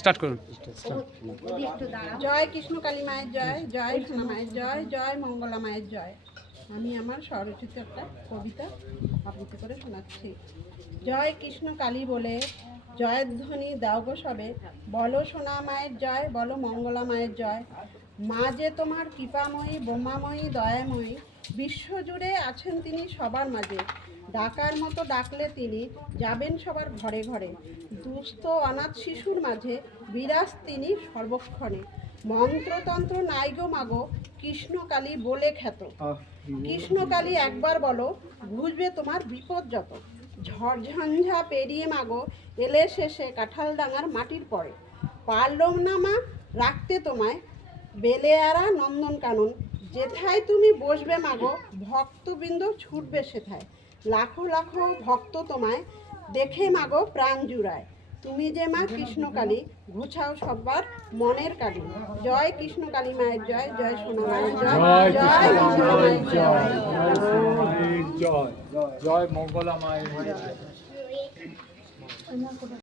Start করুন। জয় কৃষ্ণ কালী মায়ের জয়, জয় সোনা মায়ের জয়, জয় মঙ্গলা মায়ের জয়। আমি আমার স্বরচিত একটা কবিতা আবৃত্তি করে শোনাচ্ছি। জয় কৃষ্ণ কালী বলে জয়ধ্বনি দাও গো সবে, বলো সোনা মায়ের জয়, বলো মঙ্গলা মায়ের জয়। মা যে তোমার কৃপাময়ী, বোমাময়ী, দয়াময়ী, বিশ্বজুড়ে আছেন তিনি সবার মাঝে। ডাকার মতো ডাকলে তিনি যাবেন সবার ঘরে ঘরে, দুস্থ অনাথ শিশুর মাঝে বিরাজ তিনি সর্বক্ষণে। মন্ত্রতন্ত্র নাই গো মাগো, কৃষ্ণকালী বলে খ্যাত। কৃষ্ণকালী একবার বলো, বুঝবে তোমার বিপদ যত। ঝড়ঝঞ্ঝা পেরিয়ে মাগো এলে শেষে কাঁঠালডাঙার মাটির পরে। পারলম না মা রাখতে তোমায় বেলেয়ারা নন্দন কানন, যেথায় তুমি বসবে মাগো ভক্তবৃন্দ ছুটবে সেথায়। লাখো লাখো ভক্ত তোমায় দেখে মাগো প্রাণ জুড়ায়। তুমি যে মা কৃষ্ণকালী, ঘোছাও সবার মনের কালী। জয় কৃষ্ণকালী মায়ের জয়, জয় সোনা মায়ের জয়, জয় কৃষ্ণ মায়ের জয়, জয় জয় মঙ্গলা মায়ের জয়।